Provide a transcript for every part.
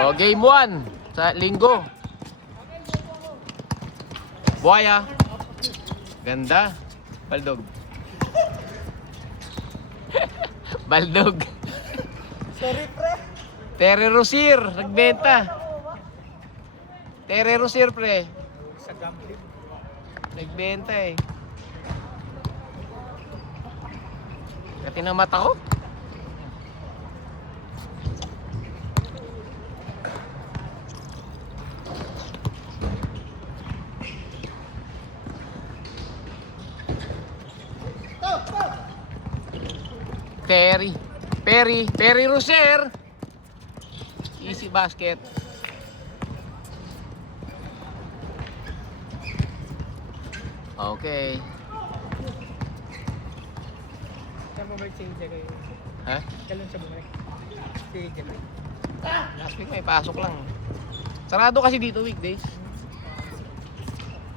O, game 1 sa linggo. Buhaya. Ganda. Baldog. Baldog. Sorry, pre. Terry Rosier, nagbenta. Terry Rosier, pre. Sa gambling. Nagbenta eh. Kati ng mata ko. Terry Rosier. Easy basket. Okay. Saan bumalik si AJ kayo? Ha? Kailan siya bumalik? Si AJ kayo? Last week may pasok lang. Sarado kasi dito weekdays.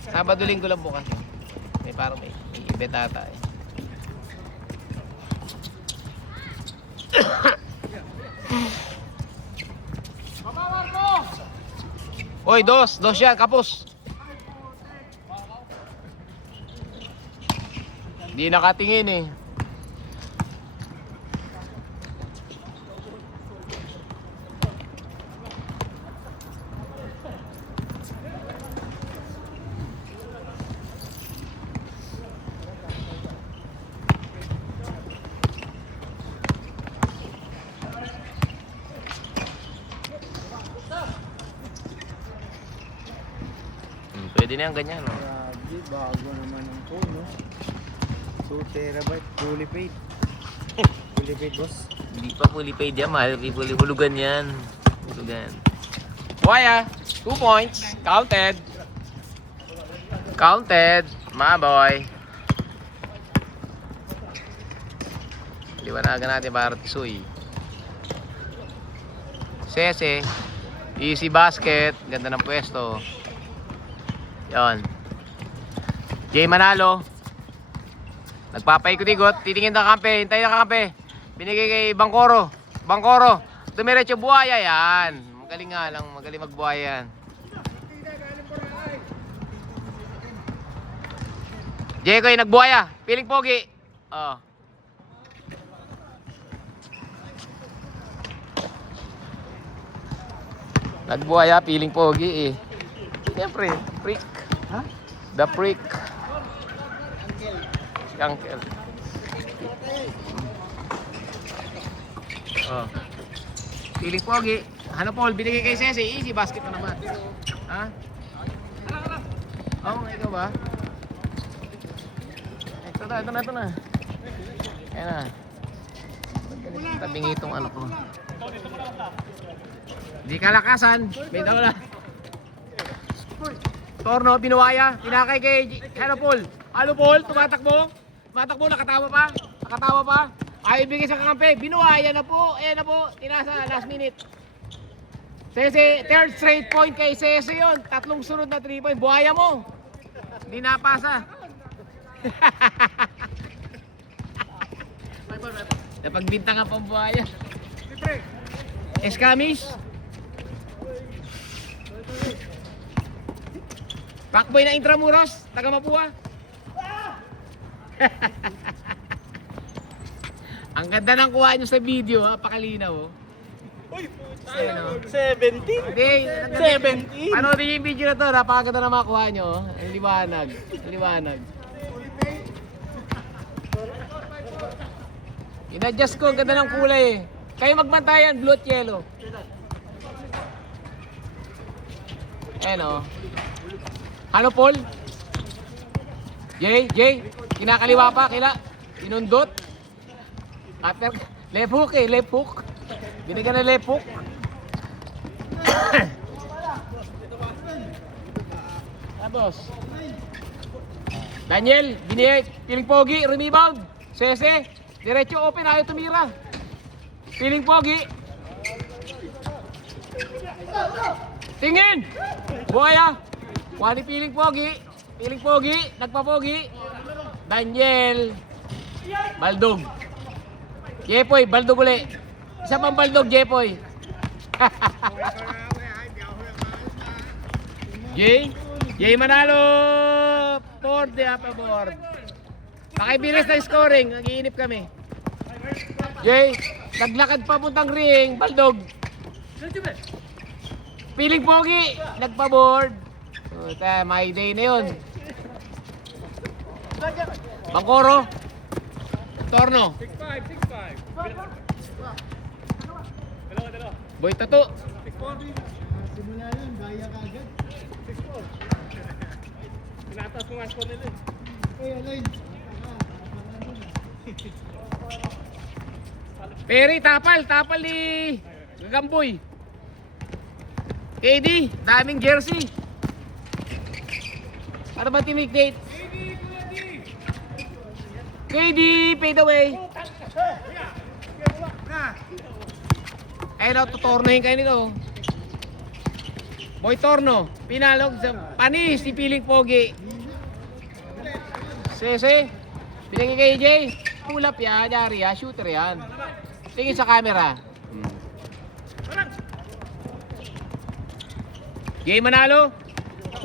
Sabado linggo lang bukas. May parang may event ata eh. Oy, dos yan, kapos. Di nakatingin eh. Pwede na yan ganyan, no? Grabe, bago naman ang phone, no? 2 terabyte, fully paid. Fully paid, boss. Hindi pa fully paid yan, mahal. Hulugan yan. Hulugan. Buhaya, 2 points. Counted. Counted. My boy. Liwanagan natin para Tisoy. Sese. Easy basket. Ganda ng pwesto. Yon. Jay Manalo. Nagpapaikot-ikot. Titingin ng kampe. Hintay ng kampe. Binigay kay Bangkoro. Bangkoro. Dumiretso Buhaya. Yan. Magaling nga lang. Magaling magbuhaya yan. Jay ko yung nagbuhaya. Piling pogi. Oh. Nagbuhaya. Piling pogi eh. Siyempre. Freak. Ha? The freak. Si Uncle. Oh. Piling pogi. Ano Paul, binigay kay Sese. Easy basket na naman. Ha? Oh, ikaw ba? Ito na. Ayan na. Tabing itong ano ko. Di kalakasan. May daw lang. Torno, binuwaya, pinakay kay Paul. Paul, tumatakbo. Tumatakbo, nakatawa pa. Ayaw ibigay sa kakampi. Binuwaya na po. Ayan na po. Tinasa last minute. Sese, third straight point kay Sese yun. 3 sunod na 3 point. Buhaya mo. Hindi napasa. Napagbinta nga pang buhaya. Escamis. Pakboy na Intramuros, taga Mapua. Ang ganda ng kuha nyo sa video, ha? Pakalinaw. Oh. Uy, Ano? 17? Hindi, 17? Panoodin nyo yung video na to, napakaganda ng mga kuha nyo. Oh. Ang liwanag. In-adjust ko, ang ganda ng kulay eh. Kayo magbantayan, blue at yellow. Ayan o. Ano Paul? Jay, kinakaliwa pa, inundot. After, left hook. Binigyan na left hook. Tapos. Daniel, binigay, piling pogi, rebound. Sese, diretso open, ayaw tumira. Piling pogi. Tingin! Buhaya! Wali piling pogi, nagpapogi. Daniel Baldog. Jepoy, Baldog uli. Isa pang Baldog, Jepoy. Jay Manalo for the upper board. Pakibilis ng scoring, nag-iinip kami. Jay, naglakad papuntang ring, Baldog. Piling pogi, nagpa-board. My day na yun. Bangkoro. Torno. 6-5. Boy Tato. Simula yan, gaya ka agad. Tinatas mo nga score nila. Kaya line. Perry, tapal ni Gagamboy. KD, daming jersey. Para ba teammate? KD, fade away. Ayun, tutornohin kayo nito. Boy Torno, pinalog sa panis si Piling Pogi. Sese, pinagay kay Jay. Pull up yan, yari yan, shooter yan. Tingin sa camera. Jay Manalo,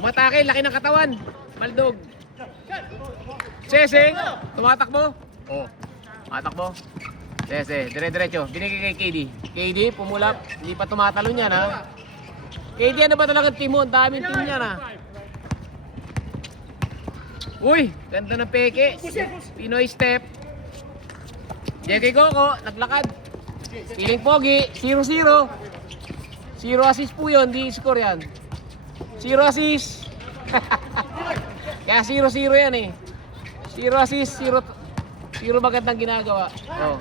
umatake, laki ng katawan. Baldog. Sese, tumatakbo. Tumatakbo. Sese, dire-diretso. Binigay kay KD. KD, pumulap. Hindi pa tumatalo niyan, ha? KD, ano ba talaga team mo? Ang daming team niyan, ha? Uy, ganda ng peke. Pinoy step. Jeke Coco, naglakad. Piling Pogi, 0-0. 0 assist po yun, di score yan. 0 assist. Kaya 0-0 yan eh. 0 assist, 0 magandang ginagawa. Oh.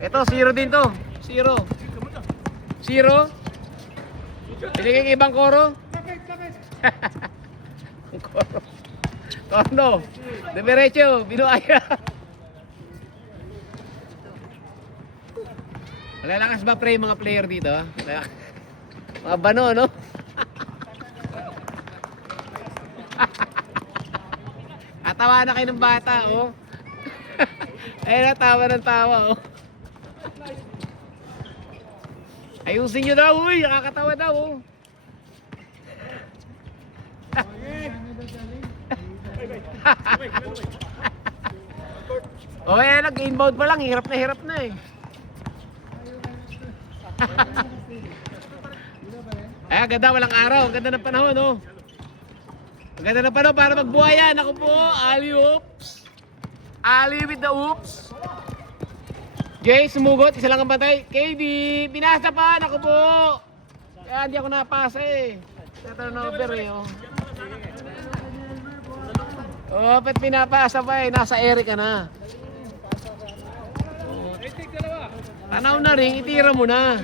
Ito, 0 din to. 0. 0. Pinigay kay Bangkoro. Bangkoro. Torno. Demerecho, binuaya. Malalakas ba pre mga player dito? Mga bano, no? Atawa na kayo ng bata, oh. Ayun na, tawa ng tawa, oh. Ayusin nyo daw, uy. Nakakatawa daw, oh. Oh, eh, nag-inbound pa lang. Hirap na eh. Ay, ang ganda, walang araw. Ang ganda ng panahon, oh. Ang ganda ng panahon para magbuhayan. Ako po, Ali Oops. Ali with the oops. Jay, sumugot. Isa lang ang bantay. KD, binasa pa. Ako po. Kaya hindi ako napasa eh. Turnover eh, oh. Oh, ba't pinapasa pa eh? Nasa ere ka na. Oh. Tanaw na rin, itira mo na.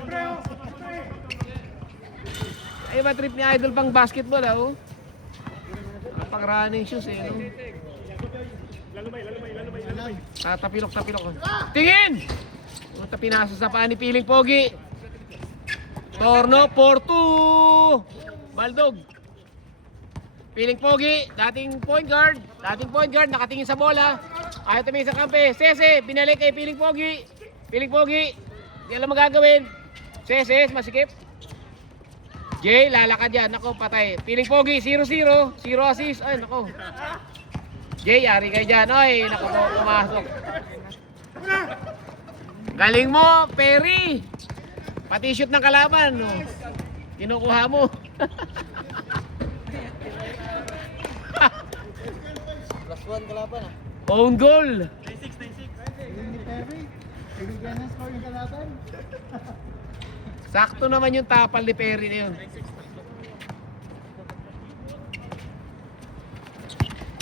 Ay, ba trip ni Idol pang basketball, ah, oh. Pang running shoes eh, no? Tapilok. Tingin! Punta pinasa sa paa ni Piling Pogi. Torno, Porto! Baldog. Piling Pogi, dating point guard, nakatingin sa bola. Ayaw tumingin sa kampe. Sese, binalik kay Piling Pogi. Piling Pogi, di alam magagawin. Sese, masikip. Jay, lalakad yan. Nako, patay. Piling Pogi, 0-0. 0 assist. Ay, nako. Jay, yari kayo dyan. Ay, nako po, pumasok. Galing mo, Perry. Pati shoot ng kalaban. No? Kinukuha mo. Plus 1 kalaban ah. Own goal. 96. Ni Perry, ibigyan ng score yung kalaban. Sakto naman yung tapal ni Perry na yun.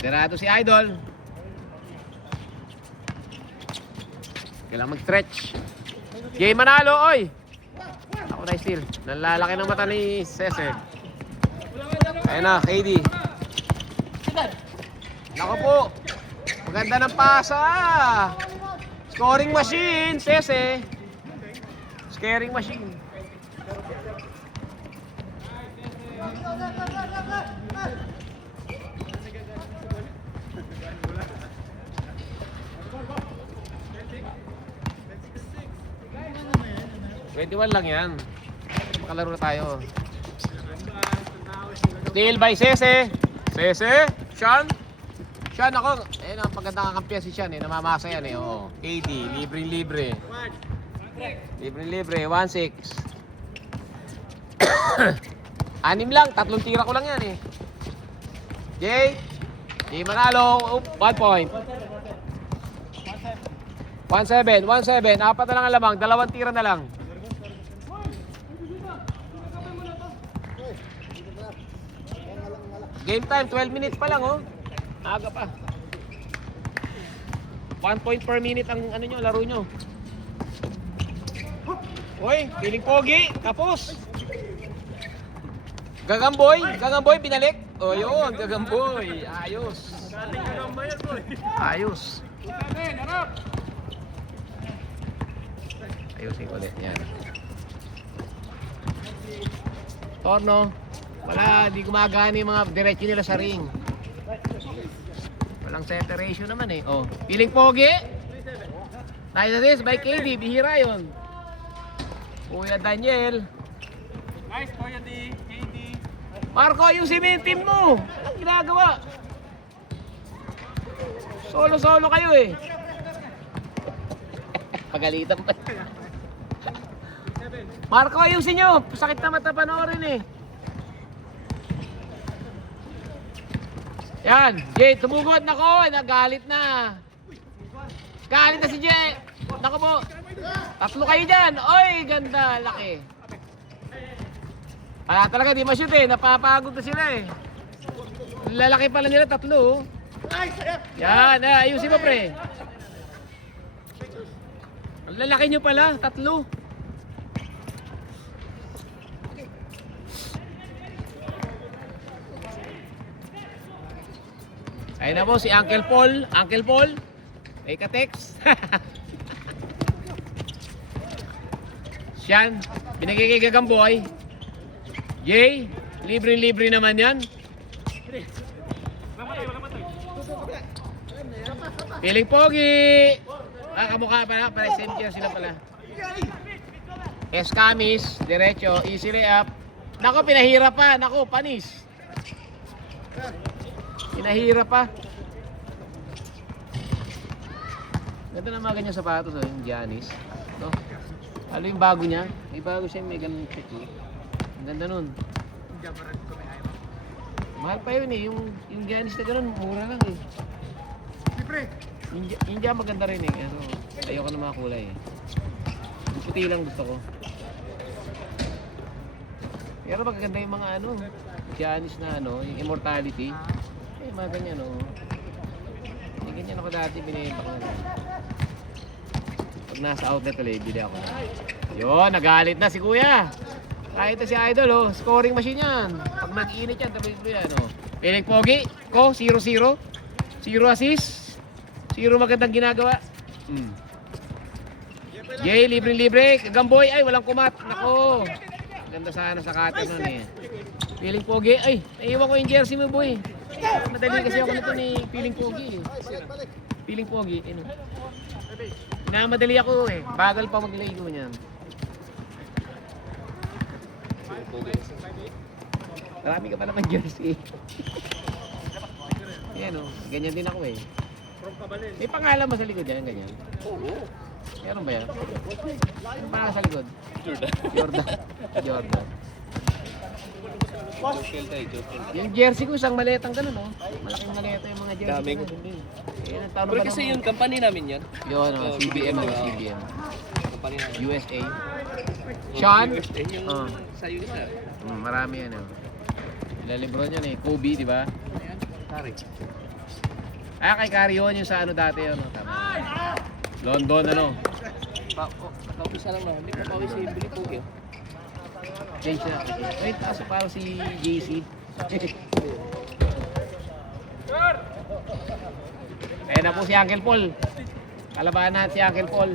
Derado si Idol. Kailangan mag-stretch. Jay Manalo, oy! Ako na steal. Nalalaki ng mata ni Cesar. Ayun na, KD. Nako po. Maganda ng pasa. Scoring machine, Cesar. Scaring machine. 21 lang yan. Makalaro na tayo. Steal by Sese. Sese. Sean. Sean ako. Ayun ang pagandang kakampiyan si Sean eh. Namamasa yan eh. Oo. KD. Libre-libre. Libre-libre. 1-6. 6 lang. 3 tira ko lang yan eh. Jay. Jay Manalo. 1 point. 1-7. 1-7. 4 na lang ang lamang. 2 tira na lang. Game time, 12 minutes pa lang, oh. Aga pa. 1 point per minute ang ano nyo, laro nyo. Uy, piling pogi, tapos. Gagamboy, binalik. O yun, Gagamboy. Ayos. Ayos. Ayusin ko ulit, yan. Torno. Wala, di gumagana yung mga diretso nila sa ring. Walang separation naman eh. Oh, piling pogi. Nice assist by KD, bihira yun. Kuya Daniel. Nice, Kuya D. KD. Marco, yung team mo. Ang ginagawa. Solo-solo kayo eh. Pagalitan pa. Marco, ayusin nyo. Sakit na mata panoorin eh. Yan, Jay, tumugod na ko, nagalit na. Galit na si Jay. Naku po. 3 kayo dyan. Oy, ganda, laki. Talaga, di ma-shoot eh. Napapagod na sila eh. Lalaki pala nila, 3. Oh. Yan, ayusin mo pre. Ang lalaki nyo pala, 3. Ayun na po si Uncle Paul. Uncle Paul. May ka-text. Siyan. Binigay kay Gagamboy. Jay. Libre-libre naman yan. Piling pogi. Kamukha pala. Same kaya sila pala. Eskamis. Diretso. Easy layup. Nako, pinahirap pa. Nako, panis. Pinahirap pa. Ganda na mga ganyan sapatos, oh, yung Giannis. No? Ano yung bago niya? May bago siya, may ganun technique. Ang ganda nun. Mahal pa yun eh, yung Giannis na ganun, mura lang eh. Yung Giannis maganda rin eh. Ano, ayoko ng mga kulay eh. Yung puti lang gusto ko. Pero magaganda yung mga ano, Giannis na ano, yung immortality. Eh, mga ganyan, oh. Yung ganyan ako dati, binibak ko na. Pag nasa outlet ulit, bili ako. Yun, nagalit na si Kuya. Kahit na si Idol, oh. Scoring machine yan. Pag nag-init yan, tabi ko yan, oh. Piling pogi, ko, 0-0. 0 assist. 0 magandang ginagawa. Jay, libre-libre. Gagamboy, ay, walang kumat. Nako. Ganda sana sa cutter nun, eh. Piling pogi, ay, naiwan ko yung jersey mo, boy. Madali kasi ako nito ni Piling Pogi eh. Piling Pogi, ano. Namadali ako eh. Bagal pa magligo niyan. Marami ka pa naman jersey. Yan o, ganyan din ako eh. May pangalan ba sa likod yan, ganyan? Oo. Meron ba yan? Ano pangalan sa likod? Jordan. Yung jersey ko isang maletang ganun, oh. Malaking maleta yung mga jersey. Dami ko. Pero kasi yung company namin yan. Yun, oh, CBM ang CBM. Company namin. USA. Sean? Yung sa USA. Marami yan, oh. Ilalibron yan eh. Kobe, di ba? Tarik. Kay Carion yung sa ano dati, ano. Tama. London, ano. Kapisa lang na. Hindi ko pawis si Billy Pogi. Change na. Wait, kaso parang si JC. Ayan na po si Uncle Paul. Kalabahan natin si Uncle Paul.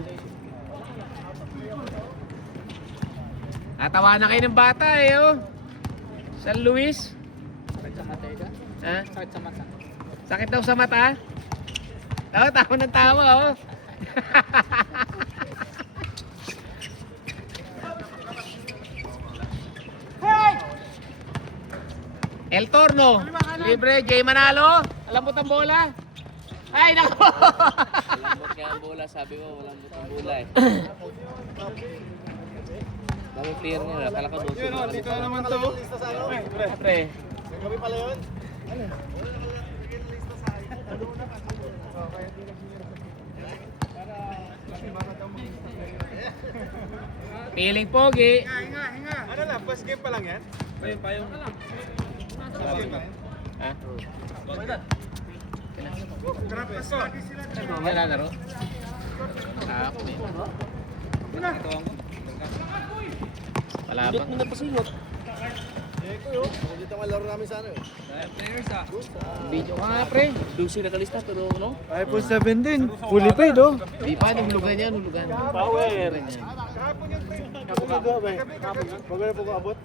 Natawa na kayo ng bata eh, oh. San Luis. Ha? Sakit sa mata. Sakit daw sa mata? Oh, tawa ng tawa, oh. Retorno. Libre, Jay Manalo. Alam mo ang bola? Ay, nako. Malambot nga ang bola, sabi mo, malambot ang bola eh. Dami player niya, akala ko 12. Yun, dito na naman to. Pre. Gabi pala yun. Piling pogi. Ano lang, first game pa lang yan? Payong ka lang. First game pa yan? Ha? Grabe ko. Wala laro. Ako eh. Wala Silot pa. mo na pasilot. Dito ang laro namin sa ano eh. Video ka nga, pre. 12 na kalista, pero ano? iPhone 17. Fully paid oh. Di pa, hulugan yan, hulugan. Power. Hulugan yan. Bago na po ko abot.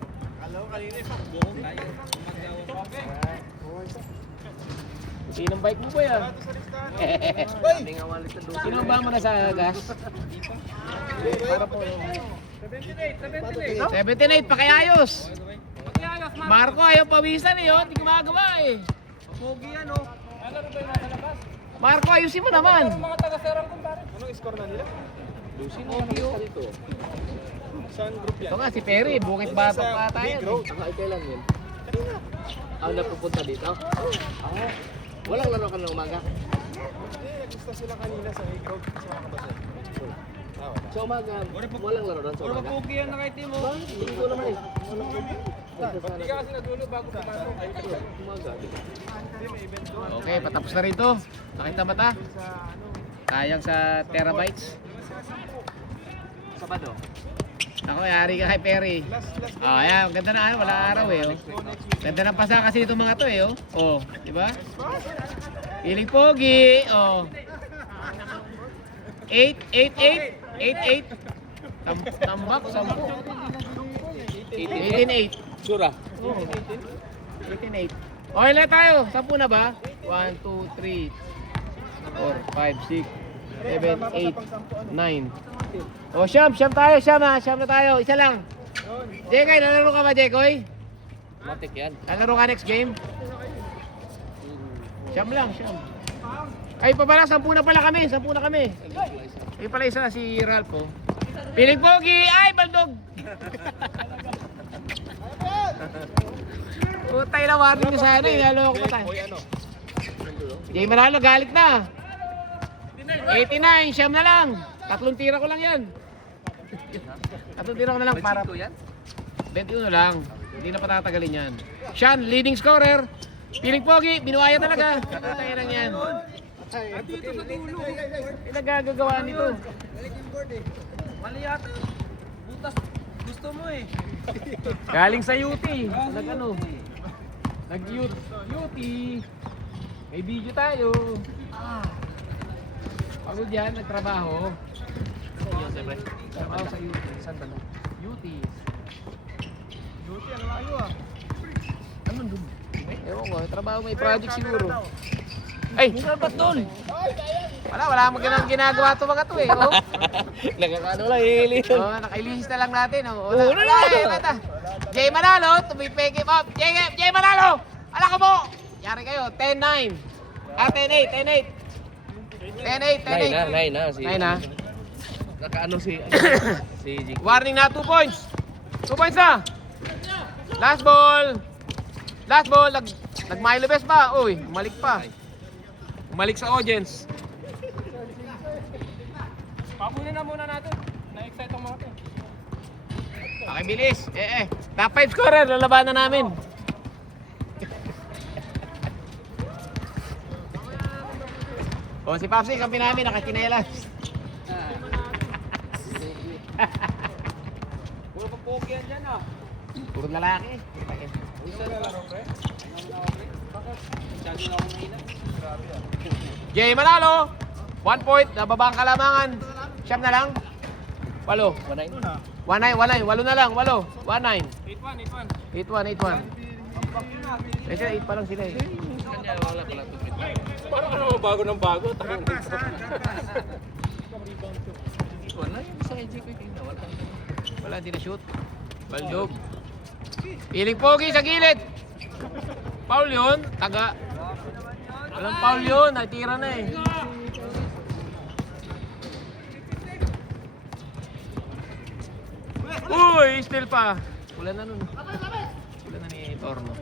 Sinong bike mo ba yan? Hindi nga walit na 12. Sino ba mo na sa gas? Para po. 78, pakiayos. Marco, ayaw pawisan eh, oh. Hindi ko magawa eh. Pogi yan oh. Marco, ayusin mo naman. Mga taga-serang kung pare. Anong score na nila? Saan group yan? Ito nga, si Perry, bukit batok pa tayo. Big road. Ay, kailan yun? Ang napupunta dito? Walang laro ka ng umaga. Gusto sila kanina sa big road. Sa mga kabasa. Sa umaga, walang laro doon sa Puro umaga. pogi yan na kay Timo. Hindi ko naman eh. Hindi ka kasi nadulo bago pumasok. Umaga. Okay, patapos na rin to. Nakita ba ta? Sayang sa terabytes. Sabado. Ako, yari ka kay Perry. Oh, ayan, ganda na, wala araw eh. Oh. Ganda ng pasa kasi itong mga to eh. Oh, oh, di ba? Piling pogi. Oh. 8. Tambak, 10. 18-8. Sura. Oh, 18-8. Okay na tayo. 10 na ba? 1, 2, 3, 4, 5, 6, 7, 8, 9. Oh, Siyam tayo, Siyam na tayo. Isa lang. Jekoy, lalaro ka ba, Jekoy? Matik yan. Lalaro ka next game? Siyam lang. Ay, pa pala, 10 na pala kami. 10 na kami. Ay, pala isa si Ralph, oh. Piling pogi! Ay, baldog! Putay na, warning ko sana. Inalo ko pa tayo. Jay Manalo, galit na. 89, Siyam na lang. 3 tira ko lang yan. 3 tira ko na lang para... 21 lang. Hindi na patatagalin yan. Sean, leading scorer. Piling pogi, binuaya talaga. Tayo lang yan. Nagagagawa nito. Mali yata. Butas. Gusto mo eh. Galing sa UT. Nag-ano? Nag-UT. May video tayo. Pagod yan, nagtrabaho. Trabaho sa UT. Saan ba na? UT. Duty, ano layo ah. Ano doon? Ewan ko, trabaho may project siguro. Ay! Ba't doon? Wala magandang ginagawa ito mga ito eh. Oh. Nagkakano lang, hihili. Oh, nakailihis na lang natin. Oh. Wala. Jay Manalo, tumipeke pa. Jay Manalo! Ala ko mo! Yari kayo, 10-9. 10-8. 9 na. Si, 9 na. Nakaano si Jig. Warning na, 2 points. 2 points na. Last ball. Nag-Milo best pa. Uy, umalik pa. Umalik sa audience. Papunin na muna natin. Na-excite ang mga to. Okay, bilis. Top 5 scorer, lalabanan namin. O, si Papsi, kampi namin, nakachinelas. Puro pa pogi yan dyan ah. Puro lalaki. Isa na laro pre. Bakit? Masyado na akong hina. Grabe ah. Jay Manalo, 1 point, nababa ang kalamangan. Siyam na lang. 8. 1-9, 8 na lang, 8. 1-9. 8-1. 8-1. Kasi 8 pa lang sila eh. Kanya wala pala ito. Parang ano bago ng bago. Wala yung isa kay Jig. Wala. Wala, hindi na shoot. Baldog. Piling pogi sa gilid. Foul yun. Taga. Walang foul yun. Natira na eh. Uy, still pa. Wala na nun. Wala na ni Torno.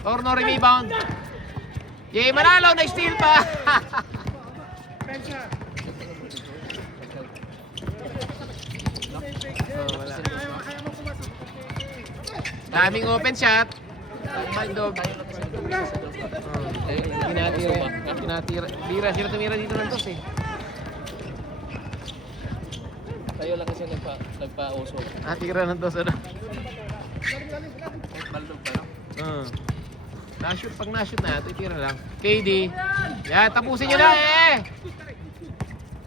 Torno rebound. Yay, manalo na steal pa. Oh, wala. Daming open shot. Baldog. Tinatira. Tinatira. Bira sila tumira dito ng dos eh. Tayo lang kasi nagpa-uso. Natira ng dos ano. Baldog pa lang. Na-shoot, pag na-shoot na, titira lang. KD. Yan, tapusin nyo na eh.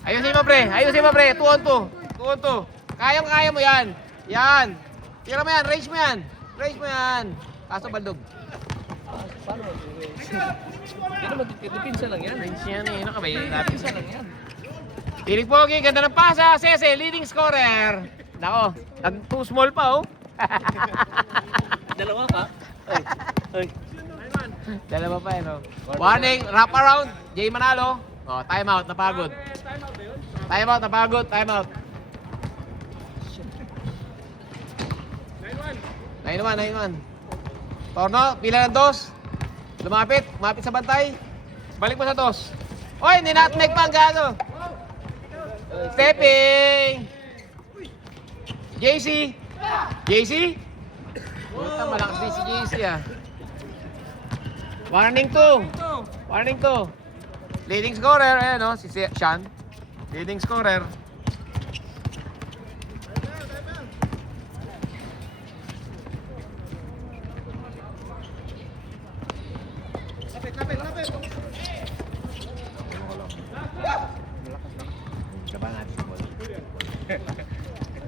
Ayusin mo pre, ayusin mo pre. 2 on 2. 2 on 2. Kaya mo yan. Yan. Tira mo yan, range mo yan. Range mo yan. Kaso baldog. Paano? Hindi naman, dipinsa lang yan. Range yan eh. Ano ka ba yun? Dipinsa lang yan. Piling Pogi, ganda ng pasa. Sese, leading scorer. Nako, too small pa oh. Dalawa ka? Ay. Dalawa pa no. Warning, wrap around. Jay Manalo. Oh, time out, napagod. Time out, napagod, time out. 9-1. Torno, pila ng dos. Lumapit sa bantay. Balik mo sa dos. Oy, ninatmeg pa ang gago. Stepping. JC. Puta, malakas din si JC ah. Warning 2. Leading scorer, ayan o, si Sean. Leading scorer.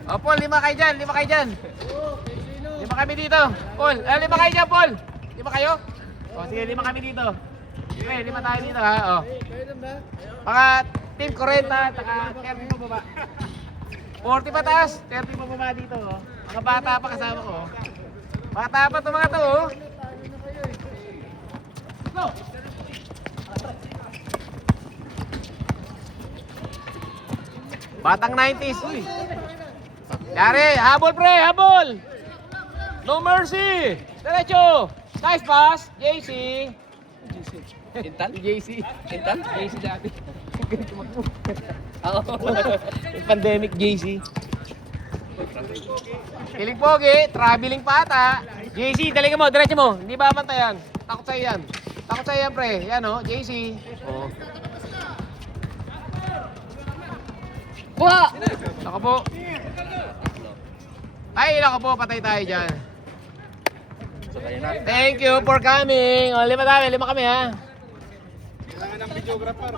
O, Paul, 5 kayo dyan. 5 kami dito. Paul, 5 kayo dyan, Paul. 5 kayo? O, sige, 5 kami dito. Okay, 5 tayo dito, ha? O. Mga team 40, taka 30 pa baba. 40 pa taas, 30 pa baba dito, o. Mga bata pa kasama ko, o. Bata pa ito mga to, o. Go! Batang 90s. Uy. Yari, habol pre, habol. No mercy. Diretso. Nice pass, JC. Intan? JC. Intan? JC dati. Oo. Pandemic JC. Piling Pogi, traveling pa ata. JC, dali mo, diretso mo. Hindi ba bantayan? Takot sa'yo yan. Takot sa'yo yan pre. Yan o, JC. Oh. Buha! Naka po. Ay, naka po, patay tayo dyan. Thank you for coming. O, 5 kami ha. Kailangan ng videographer.